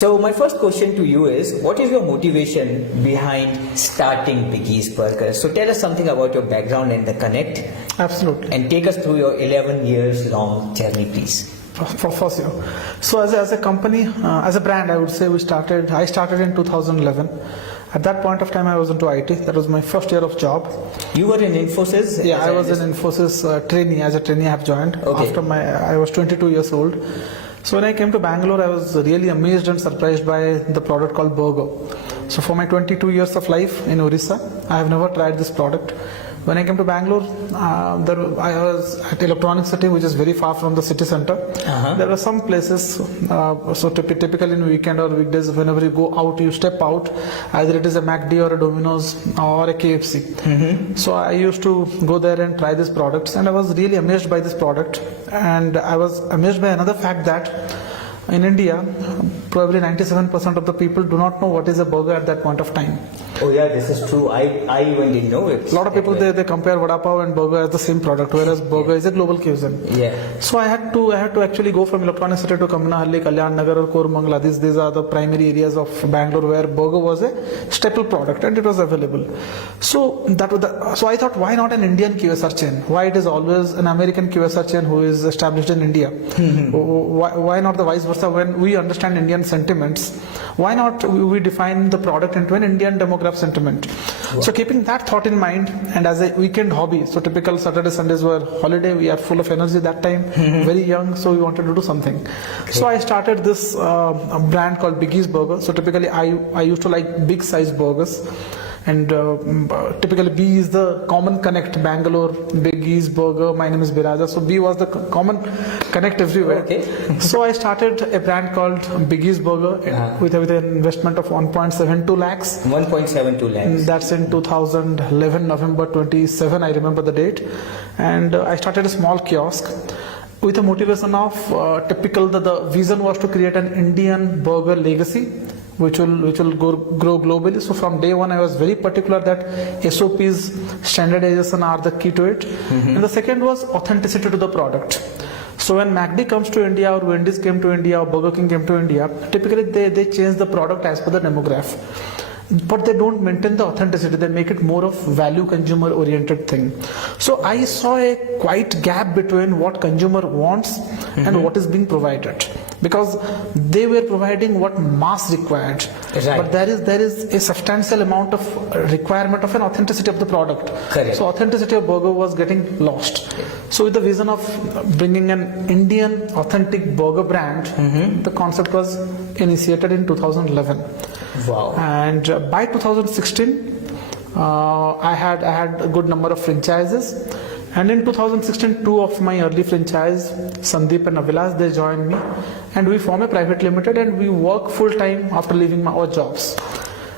So my first question to you is, what is your motivation behind starting Biggies Burgers? So tell us something about your background and the connect. Absolutely. And take us through your 11 years long journey, please. For sure. So as a company, as a brand, I would say I started in 2011. At that point of time, I was into IT. That was my first year of job. You were in Infosys? Yeah, I was an Infosys trainee. As a trainee, I have joined. Okay. I was 22 years old. So when I came to Bangalore, I was really amazed and surprised by the product called Burger. So for my 22 years of life in Orissa, I have never tried this product. When I came to Bangalore, I was at Electronic City, which is very far from the city center. There were some places, so typically in weekend or weekdays, whenever you go out, you step out, either it is a McD or a Domino's or a KFC. So I used to go there and try these products, and I was really amazed by this product. And I was amazed by another fact that in India, probably 97% of the people do not know what is a burger at that point of time. Oh yeah, this is true. I even didn't know it. A lot of people they compare vada pav and burger as the same product, whereas burger is a global cuisine. Yeah. So I had to actually go from Electronic City to Kamanahalli, Kalyan Nagar or Koramangala. These are the primary areas of Bangalore where burger was a staple product and it was available. So so I thought, why not an Indian QSR chain? Why it is always an American QSR chain who is established in India? Why not the vice versa? When we understand Indian sentiments, why not we define the product into an Indian demographic sentiment? Wow. So keeping that thought in mind, and as a weekend hobby, so typical Saturday Sundays were holiday, we are full of energy that time, very young, so we wanted to do something. Okay. So I started this brand called Biggies Burger. So typically I used to like big size burgers, and typically B is the common connect. Bangalore, Biggies Burger, my name is Biraja, so B was the common connect everywhere. Okay. So I started a brand called Biggies Burger with an investment of 1.72 lakhs. 1.72 lakhs. That's in 2011, November 27, I remember the date. And I started a small kiosk with a motivation of the vision was to create an Indian burger legacy which will grow globally. So from day one, I was very particular that SOPs, standardization are the key to it. And the second was authenticity to the product. So when McD comes to India or Wendy's came to India or Burger King came to India, typically they change the product as per the demographic. But they don't maintain the authenticity. They make it more of value consumer oriented thing. So I saw a quite gap between what consumer wants and what is being provided, because they were providing what mass required. Right. But there is a substantial amount of requirement of an authenticity of the product. Correct. So authenticity of burger was getting lost. So with the vision of bringing an Indian authentic burger brand, the concept was initiated in 2011. Wow. And by 2016, I had a good number of franchises. And in 2016, two of my early franchise, Sandeep and Avilas, they joined me. And we form a private limited and we work full time after leaving our jobs.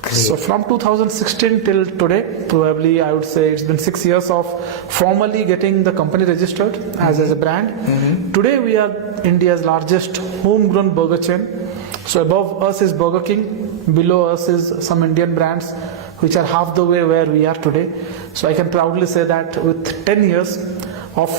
Great. So from 2016 till today, probably I would say it's been 6 years of formally getting the company registered as a brand. Today we are India's largest homegrown burger chain. So above us is Burger King, below us is some Indian brands which are half the way where we are today. So I can proudly say that with 10 years of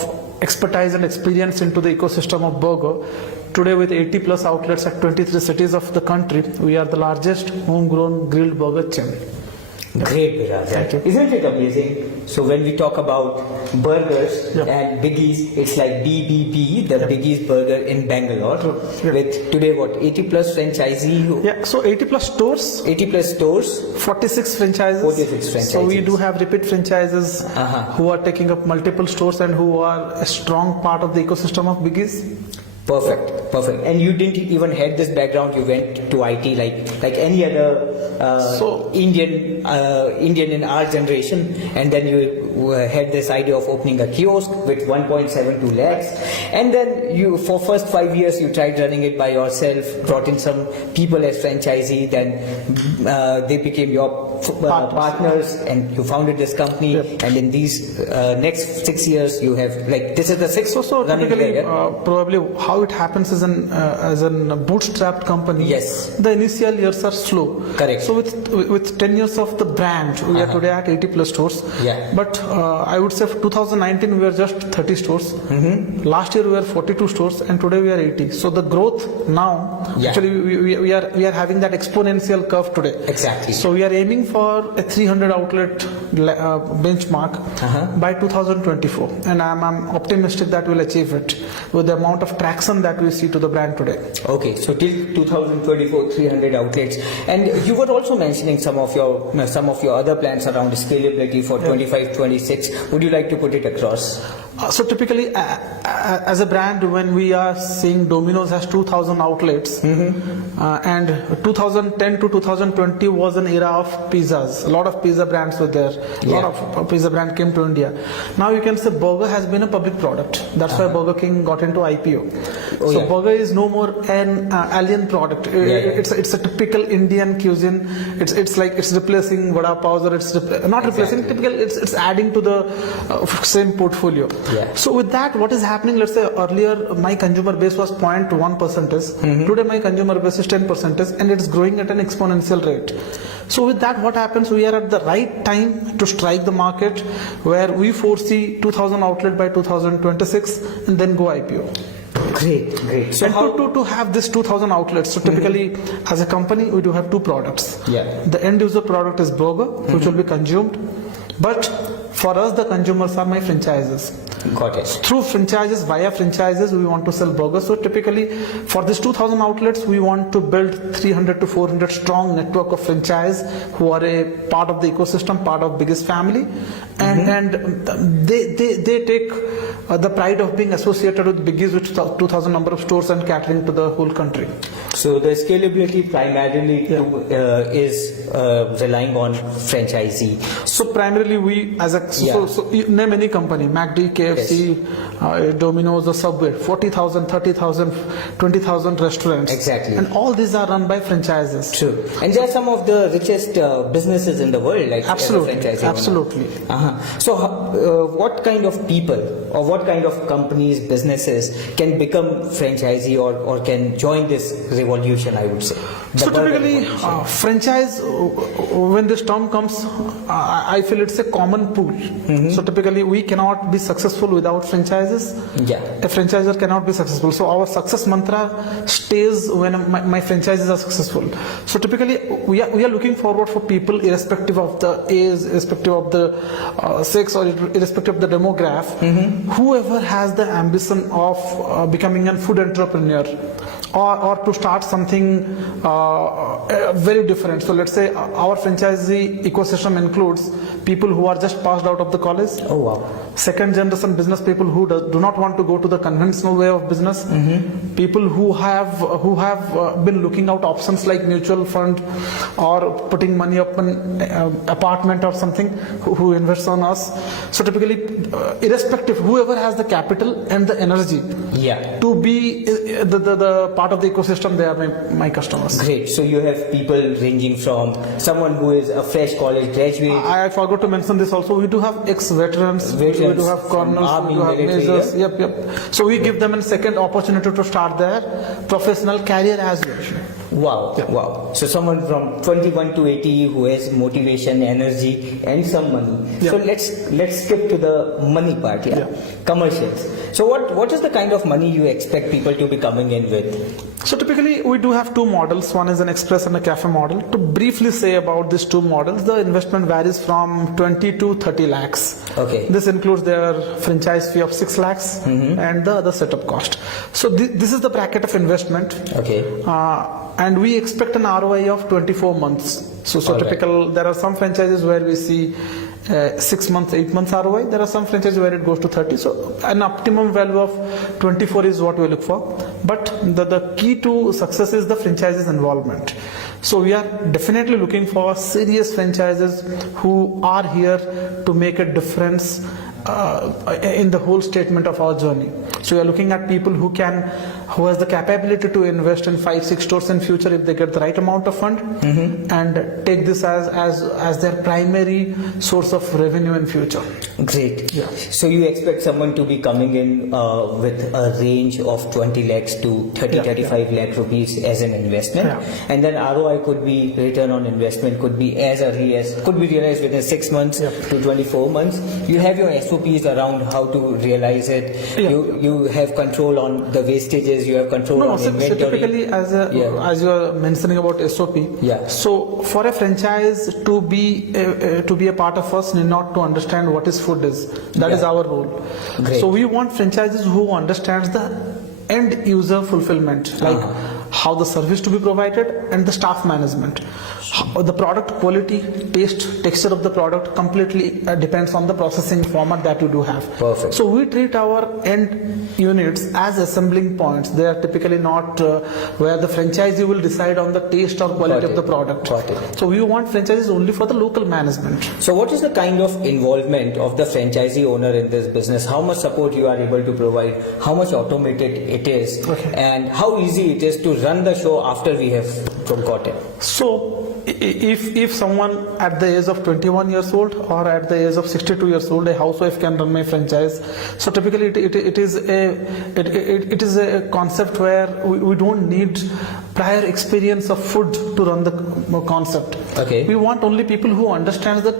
expertise and experience into the ecosystem of burger, today with 80 plus outlets at 23 cities of the country, we are the largest homegrown grilled burger chain. Great, Biraja. Isn't it amazing? So when we talk about burgers and Biggies, it's like BBB, the Biggies Burger in Bangalore, with today 80 plus franchisee? Yeah, so 80 plus stores. 80 plus stores. 46 franchises. 46 franchises. So we do have repeat franchises who are taking up multiple stores and who are a strong part of the ecosystem of Biggies. Perfect. And you didn't even have this background. You went to IT like any other Indian in our generation, and then you had this idea of opening a kiosk with 1.72 lakhs, and then you for first 5 years you tried running it by yourself, brought in some people as franchisee, then they became your partners, and you founded this company. And in these next 6 years you have this is the sixth. So typically, probably how how it happens as a bootstrapped company. Yes. The initial years are slow. Correct. So with 10 years of the brand, we are today at 80 plus stores. Yeah. But I would say for 2019 we were just 30 stores. Last year we were 42 stores, and today we are 80. So the growth now, actually we are having that exponential curve today. Exactly. So we are aiming for a 300 outlet benchmark by 2024, and I'm optimistic that we'll achieve it with the amount of traction that we see to the brand today. Okay, so till 2024, 300 outlets, and you were also mentioning some of your other plans around scalability for 25, 26. Would you like to put it across? So typically, as a brand, when we are seeing Domino's has 2,000 outlets, and 2010 to 2020 was an era of pizzas. A lot of pizza brands were there. A lot of pizza brand came to India. Now you can say burger has been a public product. That's why Burger King got into IPO. Burger is no more an alien product. It's a typical Indian cuisine. It's like it's replacing vada pav, or it's not replacing. Typical. It's adding to the same portfolio. Yeah. So with that, what is happening? Let's say earlier my consumer base was 0.1%. Today my consumer base is 10%, and it's growing at an exponential rate. So with that, what happens? We are at the right time to strike the market, where we foresee 2,000 outlet by 2026, and then go IPO. Great. So and to have this 2,000 outlets, so typically as a company we do have two products. The end user product is burger, which will be consumed, but for us the consumers are my franchises. Got it. Through franchises, via franchises, we want to sell burgers. So typically for this 2,000 outlets, we want to build 300 to 400 strong network of franchise who are a part of the ecosystem, part of biggest family, and they take the pride of being associated with Biggies, with 2,000 number of stores and catering to the whole country. So the scalability primarily is relying on franchisee. So primarily we as a so you name any company, McD, KFC, Domino's, or Subway, 40,000, 30,000, 20,000 restaurants. Exactly. And all these are run by franchises. True. And they are some of the richest businesses in the world. Like Absolutely. So what kind of people or what kind of companies, businesses can become franchisee or can join this revolution, I would say? So typically, franchise, when this term comes, I feel it's a common pool. So typically, we cannot be successful without franchises. A franchisor cannot be successful. So our success mantra stays when my franchises are successful. So typically, we are looking forward for people, irrespective of the age, irrespective of the sex, or irrespective of the demographic, whoever has the ambition of becoming a food entrepreneur, or to start something very different. So let's say our franchisee ecosystem includes people who are just passed out of the college. Oh wow. Second generation business people who do not want to go to the conventional way of business. People who have been looking out options like mutual fund or putting money up an apartment or something, who invests on us. So typically, irrespective, whoever has the capital and the energy to be the part of the ecosystem, they are my customers. Great. So you have people ranging from someone who is a fresh college graduate. I forgot to mention this also. We do have ex-veterans. We do have colonels. We do have majors. Yep. So we give them a second opportunity to start their professional career as well. Wow. So someone from 21 to 80 who has motivation, energy, and some money. So let's skip to the money part. Commercials. So what is the kind of money you expect people to be coming in with? So typically we do have two models. One is an express and a cafe model. To briefly say about these two models, the investment varies from 20 to 30 lakhs. Okay. This includes their franchise fee of 6 lakhs and the other setup cost. So this is the bracket of investment. Okay. And we expect an ROI of 24 months. So typical, there are some franchises where we see 6 months, 8 months ROI. There are some franchises where it goes to 30. So an optimum value of 24 is what we look for. But the key to success is the franchise's involvement. So we are definitely looking for serious franchises who are here to make a difference in the whole statement of our journey. So we are looking at people who can who has the capability to invest in 5-6 stores in future if they get the right amount of fund, and take this as their primary source of revenue in future. Great. Yeah. So you expect someone to be coming in with a range of 20 lakhs to 35 lakh rupees as an investment, and then ROI could be, return on investment could be as early as, could be realized within 6 months to 24 months. You have your SOPs around how to realize it. You have control on the wastages. You have control on inventory. So typically, as you are mentioning about SOP, so for a franchise to be a part of us, need not to understand what is food is. That is our role. Great. So we want franchises who understands the end user fulfillment, like how the service to be provided and the staff management. The product quality, taste, texture of the product completely depends on the processing format that you do have. Perfect. So we treat our end units as assembling points. They are typically not where the franchisee will decide on the taste or quality of the product. So we want franchises only for the local management. So what is the kind of involvement of the franchisee owner in this business? How much support you are able to provide? How much automated it is? And how easy it is to run the show after we have got it? So if someone at the age of 21 years old or at the age of 62 years old, a housewife can run my franchise. So typically it is a concept where we don't need prior experience of food to run the concept. We want only people who understand the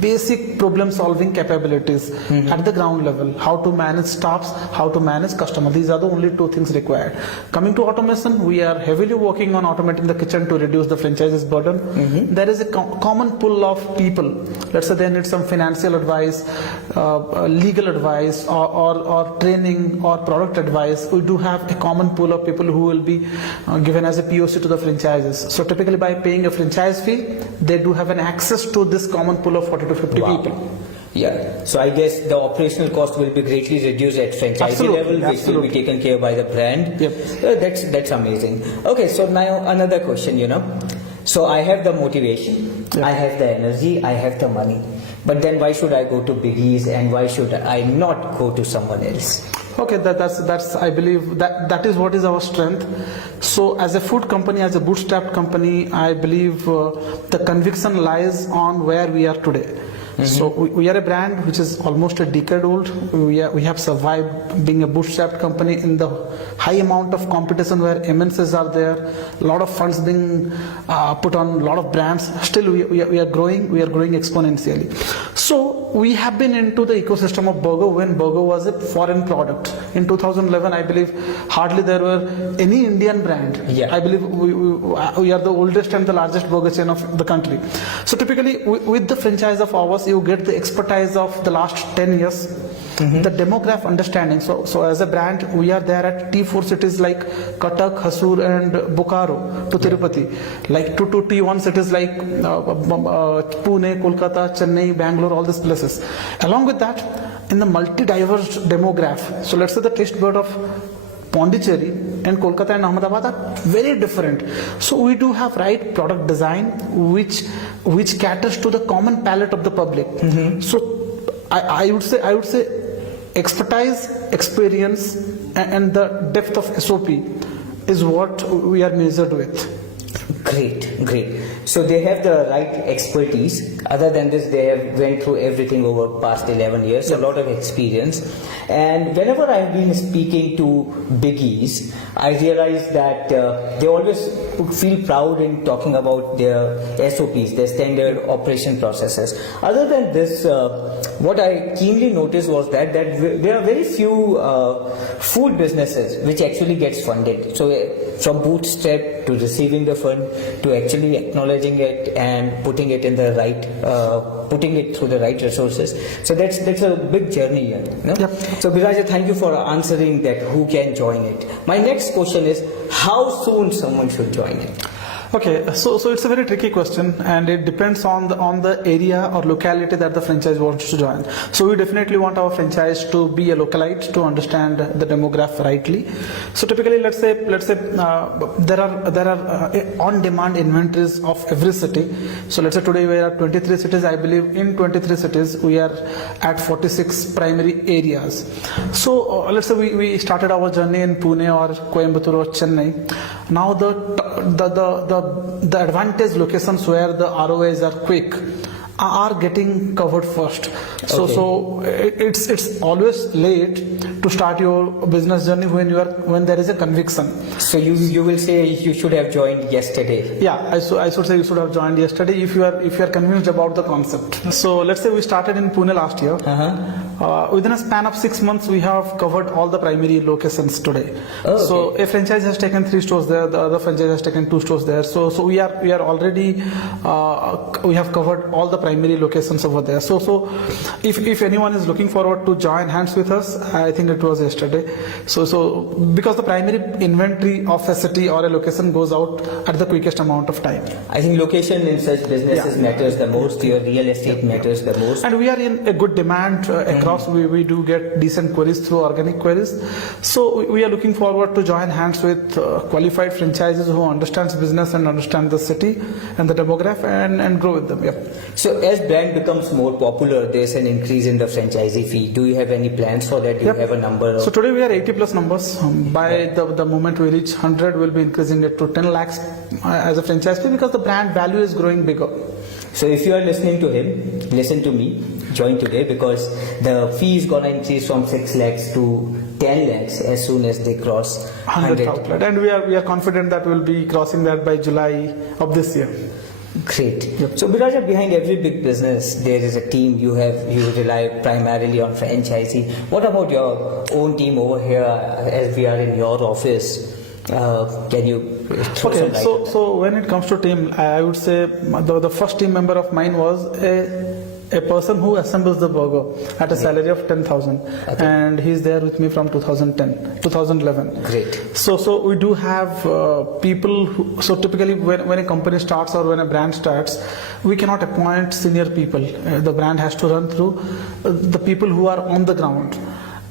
basic problem solving capabilities at the ground level, how to manage staffs, how to manage customers. These are the only two things required. Coming to automation, we are heavily working on automating the kitchen to reduce the franchise's burden. There is a common pool of people. Let's say they need some financial advice, legal advice, or training or product advice. We do have a common pool of people who will be given as a POC to the franchises. So typically by paying a franchise fee, they do have an access to this common pool of 40 to 50 people. Yeah, so I guess the operational cost will be greatly reduced at franchisee level, which will be taken care by the brand. That's amazing. Okay, so now another question, So I have the motivation, I have the energy, I have the money. But then why should I go to Biggies and why should I not go to someone else? Okay, that's I believe that is what is our strength. So as a food company, as a bootstrapped company, I believe the conviction lies on where we are today. So we are a brand which is almost a decade old. We have survived being a bootstrapped company in the high amount of competition where MNCs are there, a lot of funds being put on a lot of brands. Still we are growing exponentially. So we have been into the ecosystem of burger when burger was a foreign product. In 2011, I believe hardly there were any Indian brand. I believe we are the oldest and the largest burger chain of the country. So typically with the franchise of ours, you get the expertise of the last 10 years, the demographic understanding. So as a brand, we are there at T4 cities like Cuttack, Hosur and Bokaro to Tirupati. Like to T1 cities like Pune, Kolkata, Chennai, Bangalore, all these places. Along with that, in the multi-diverse demographic, so let's say the taste bud of Pondicherry and Kolkata and Ahmedabad are very different. So we do have right product design which caters to the common palate of the public. So I would say expertise, experience and the depth of SOP is what we are measured with. Great. So they have the right expertise. Other than this, they have went through everything over past 11 years, a lot of experience. And whenever I've been speaking to Biggies, I realize that they always feel proud in talking about their SOPs, their standard operation processes. Other than this, what I keenly noticed was that there are very few food businesses which actually gets funded. So from bootstrap to receiving the fund to actually acknowledging it and putting it in the right, putting it through the right resources. So that's a big journey here. So Biraja, thank you for answering that. Who can join it? My next question is, how soon someone should join it? Okay, so it's a very tricky question, and it depends on the area or locality that the franchise wants to join. So we definitely want our franchise to be a localite to understand the demographic rightly. So typically, let's say there are on-demand inventories of every city. So let's say today we are at 23 cities. I believe in 23 cities we are at 46 primary areas. So let's say we started our journey in Pune or Coimbatore or Chennai. Now the advantage locations where the ROIs are quick are getting covered first. So it's always late to start your business journey when there is a conviction. So you will say you should have joined yesterday. Yeah, I should say you should have joined yesterday if you are convinced about the concept. So let's say we started in Pune last year. Within a span of 6 months, we have covered all the primary locations today. So a franchise has taken 3 stores there, the other franchise has taken 2 stores there. So we are already we have covered all the primary locations over there. So if anyone is looking forward to join hands with us, I think it was yesterday. So because the primary inventory of a city or a location goes out at the quickest amount of time. I think location in such businesses matters the most. Your real estate matters the most. And we are in a good demand across. We do get decent queries through organic queries. So we are looking forward to join hands with qualified franchises who understands business and understand the city and the demographic and grow with them. Yep. So as brand becomes more popular, there's an increase in the franchisee fee. Do you have any plans for that? Do you have a number? So today we are 80 plus numbers. By the moment we reach 100, we'll be increasing it to 10 lakhs as a franchise fee because the brand value is growing bigger. So if you are listening to him, listen to me, join today because the fee is going to increase from 6 lakhs to 10 lakhs as soon as they cross 100 outlet. And we are confident that we'll be crossing that by July of this year. Great. Yep. So Biraja, behind every big business, there is a team. You rely primarily on franchisee. What about your own team over here as we are in your office? Can you throw some light on that? So when it comes to team, I would say the first team member of mine was a person who assembles the burger at a salary of 10,000, and he's there with me from 2011. Great. So we do have people who, so typically when a company starts or when a brand starts, we cannot appoint senior people. The brand has to run through the people who are on the ground.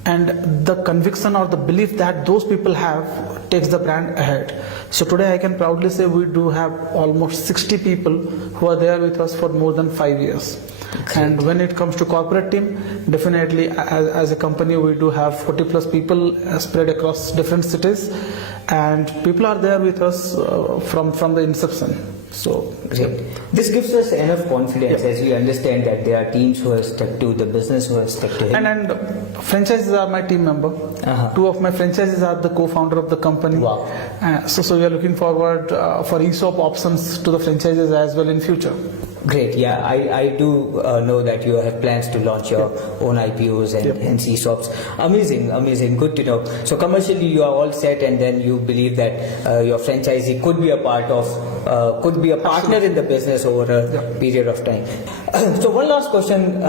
And the conviction or the belief that those people have takes the brand ahead. So today I can proudly say we do have almost 60 people who are there with us for more than 5 years. Great. And when it comes to corporate team, definitely as a company we do have 40 plus people spread across different cities, and people are there with us from the inception. So great. This gives us enough confidence as we understand that there are teams who are stuck to the business, who are stuck to him. And franchises are my team member. 2 of my franchises are the co-founder of the company. Wow. So we are looking forward for ESOP options to the franchises as well in future. Great. Yeah, I do know that you have plans to launch your own IPOs and ESOPs. Amazing. Good to know. So commercially you are all set, and then you believe that your franchisee could be a partner in the business over a period of time. So one last question.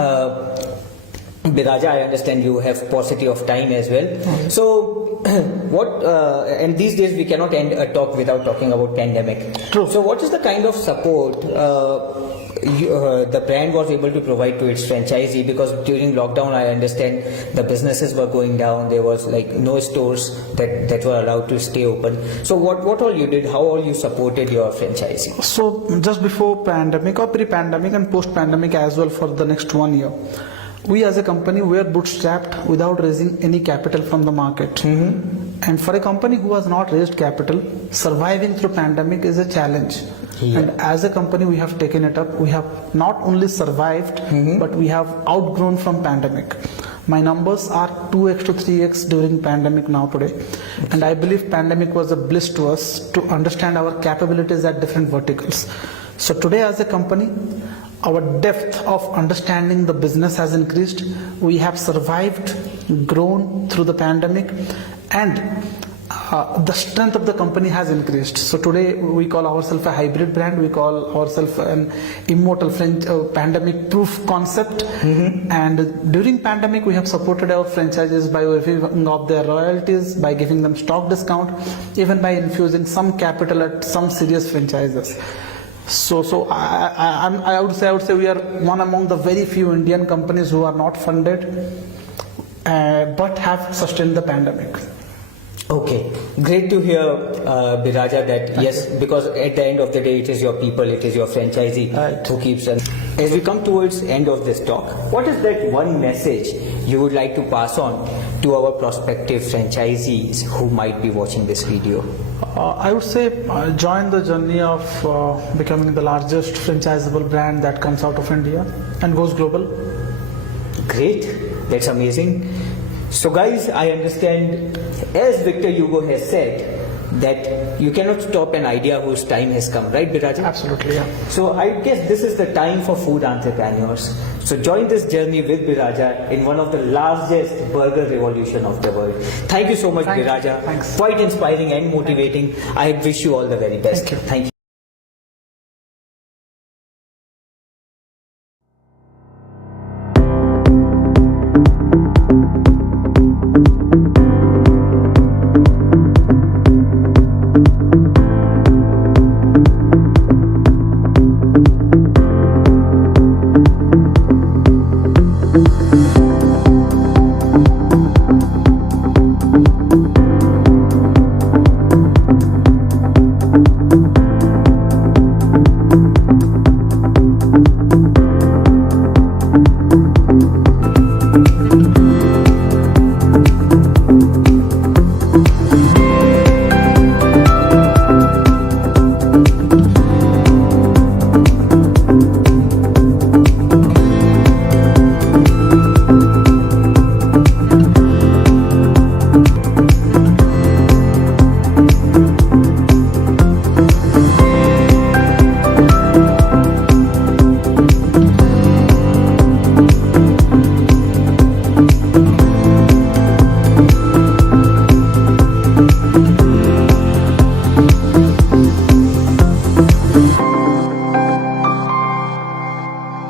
Biraja, I understand you have paucity of time as well. So, and these days we cannot end a talk without talking about pandemic. True. So, what is the kind of support the brand was able to provide to its franchisee? Because during lockdown, I understand the businesses were going down. There was like no stores that were allowed to stay open. So, what all you did? How all you supported your franchisee? So, just before pandemic or pre-pandemic and post-pandemic as well, for the next 1 year, we as a company were bootstrapped without raising any capital from the market. And for a company who has not raised capital, surviving through pandemic is a challenge. And as a company, we have taken it up. We have not only survived, but we have outgrown from pandemic. My numbers are 2x to 3x during pandemic now today. And I believe pandemic was a bliss to us to understand our capabilities at different verticals. So today as a company, our depth of understanding the business has increased. We have survived, grown through the pandemic, and the strength of the company has increased. So today we call ourselves a hybrid brand. We call ourselves an immortal pandemic-proof concept. And during pandemic, we have supported our franchises by waiving off their royalties, by giving them stock discount, even by infusing some capital at some serious franchises. So I would say we are one among the very few Indian companies who are not funded, but have sustained the pandemic. Okay, great to hear, Biraja, that yes, because at the end of the day, it is your people, it is your franchisee who keeps them. As we come towards the end of this talk, what is that one message you would like to pass on to our prospective franchisees who might be watching this video? I would say join the journey of becoming the largest franchisable brand that comes out of India and goes global. Great, that's amazing. So guys, I understand, as Victor Hugo has said, that you cannot stop an idea whose time has come, right, Biraja? Absolutely, yeah. So I guess this is the time for food entrepreneurs. So join this journey with Biraja in one of the largest burger revolution of the world. Thank you so much, Biraja. Thanks. Quite inspiring and motivating. I wish you all the very best. Thank you. Thank you.